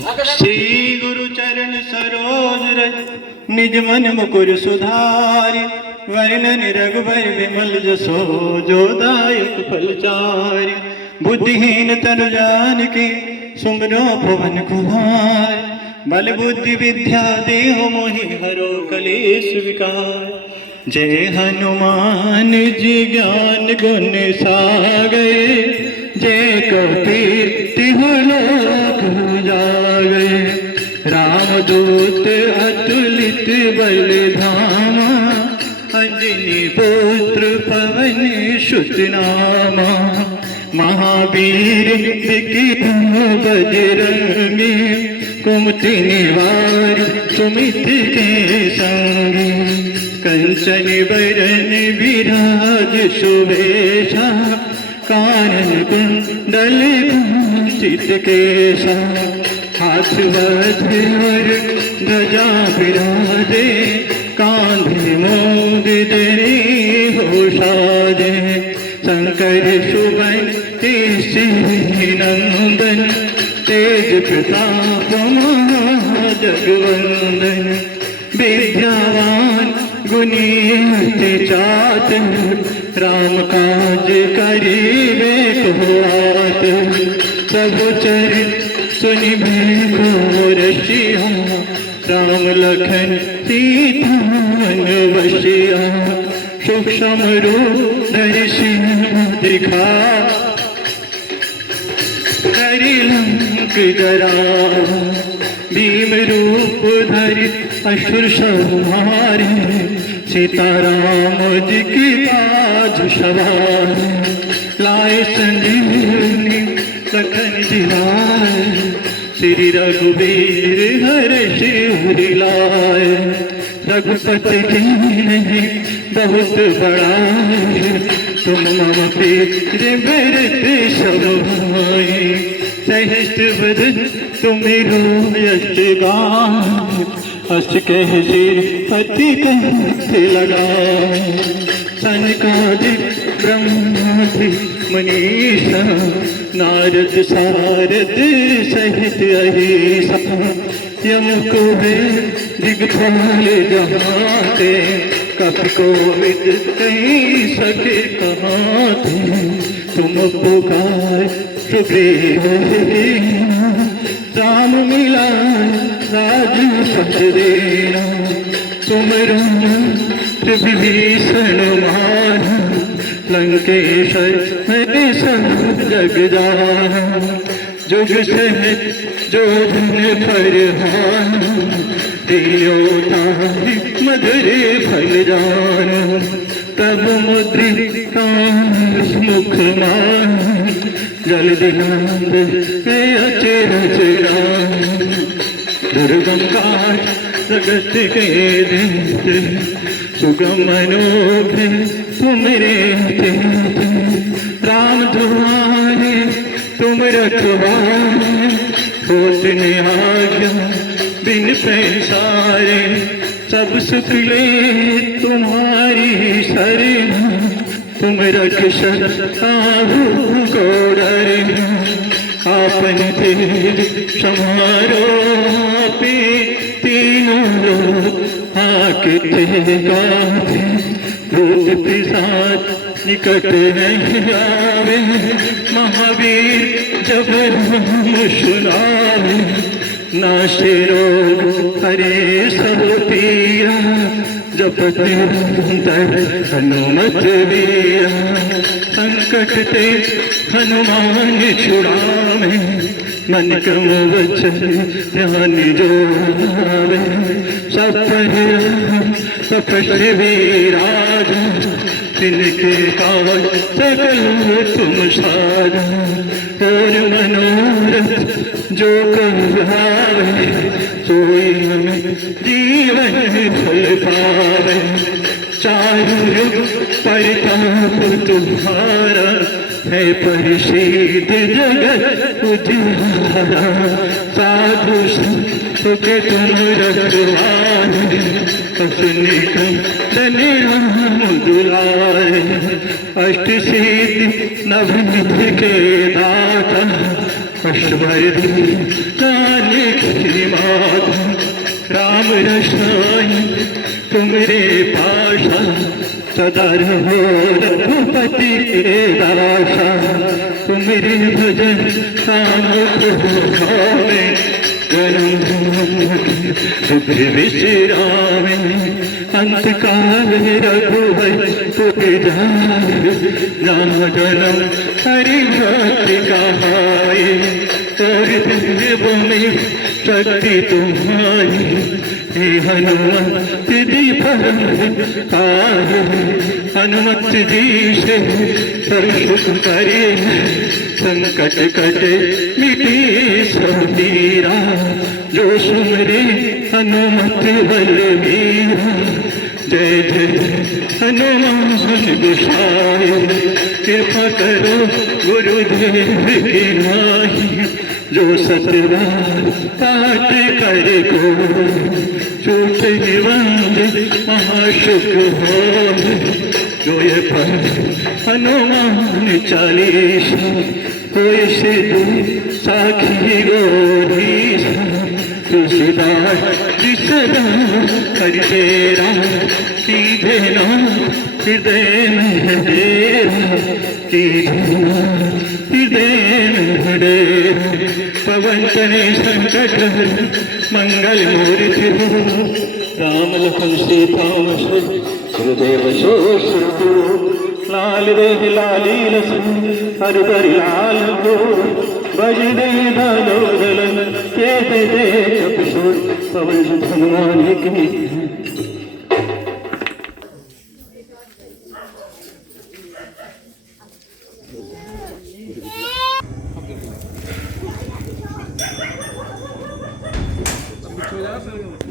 श्री गुरु चरण सरोज रज निज मन मुकुर सुधारि वर्णन रघुबर विमल जसो जो दायक फलचारि बुद्धिहीन तनु जानकी सुमरो पवन कुमार बल बुद्धि विद्या देहो मोहि हरो कलेश विकार। जय हनुमान जी ज्ञान गुण सागर जय कपीर्ति हो लोक उजागर। रामदूत अतुलित बल धामा अंजनी पुत्र पवन सुत नामा। महावीर विक्रम बजरंगी कुमति निवार सुमिति के संगी। कंचन बरन विराज सुवेशा कानन कुंडल कुंचित केशा। हाथ वज्र और ध्वजा विराजे कांधे मोदित हो साजे। शंकर सुवन केसरी नंदन तेज प्रताप जगवंदन। विद्यावान गुणी अति चातुर राम काज करिबे को आतुर। प्रभु चरित सुनिबे को रसिया राम लखन सीता मन बसिया। सूक्ष्म रूप धरि सिंह दिखा हरि लंक जरावा। भीम रूप धरि असुर संहारे सीताराम जी की काज सवारे। लाए संजीवनी लखन जिलाए श्री रघुवीर हर्षि उर लाए। रघुपति की नहीं बहुत बड़ाई तुम मम प्रिय भरत सब भाई। सहस्त्र वदन तुमिरो यश गान अस कह श्रीपति कहते लगाए। सनकादिक ब्रह्मादि मनीषा नारद सारद सहित अहिसा। यम कुबेर दिग्पाल जहाते कपि कोविद कहीं सके कहाते। तुम पुकार सुग्रीव राम मिलाए राज पथ देना। तुम विभीषण माना लंकेश्वर मैं सब जग जाना। जुग सहज जो धन फरहाना दियोताहि मधुर फल जाना। तब मुद्रिका मुख मान जल दिलांग अचरज राम। दुर्गम काज जगत के देते सुगम मनोभे तुमरे तेते। राम दुआरे तुम रखवारे होत न आज्ञा बिन पैसारे। सब सुख ले तुम्हारी शरण तुम रक्षक काहू को डरना। आपन तेज समारो पे तीनों लोग हाकते गाते। भूत पिशाच निकट नहीं आवे महावीर जब नाम सुनावे। नाशे रोग हरे सब पीरा जपत निरंतर हनुमत वीरा। संकट ते हनुमान छुड़ावे मन क्रम वचन ध्यान जो आवे। सब तपस्वी विराज तिनके काज सकल तुम साजा। और मनोरथ जो कहलावे सोई हमें जीवन फल पावे। चारु युग परिताप तुम्हारा है परिषद जगत उजियारा। साधु सुख तुम रखवारे अपने धनी राम दुलारे। अष्ट सिद्धि नवनिधि के दाता ऐश्वर्य जान माधव राम रसाई तुमरे पाशा सदा रहो रघुपति के दासा तुमरे भजन काम भावे दुख विश्रामे अंत काल रघुवर तुम जाए राम जन्म हरि भक्ति कहाए और देव में शक्ति तुम्हारी हे हनुमत जी परम आए हनुमत जी से सुख करे संकट कटे मिटे सब पीरा जो सुमरे हनुमत बलबीरा जय जय हनुमान गोसाई कृपा करो गुरुदेव की नाई जो सतबार पाठ करे को छूट निबंध महाशुक हो जो ये पर हनुमान चालीसा कोई सिद्धू साखी गोरीसा तुलसीदास जी सदा कर तेरा सीधे ना हृदय में डेरा सीधे ना हृदय में डेरा पवन तने संकट मंगल मूर्ति हो राम लखन सीता गुरुदेव सो लाल रे लाली लक्ष्मी हर बर लाल को बज दे दलो दलन के दे किशोर पवन हनुमान की Cuidado,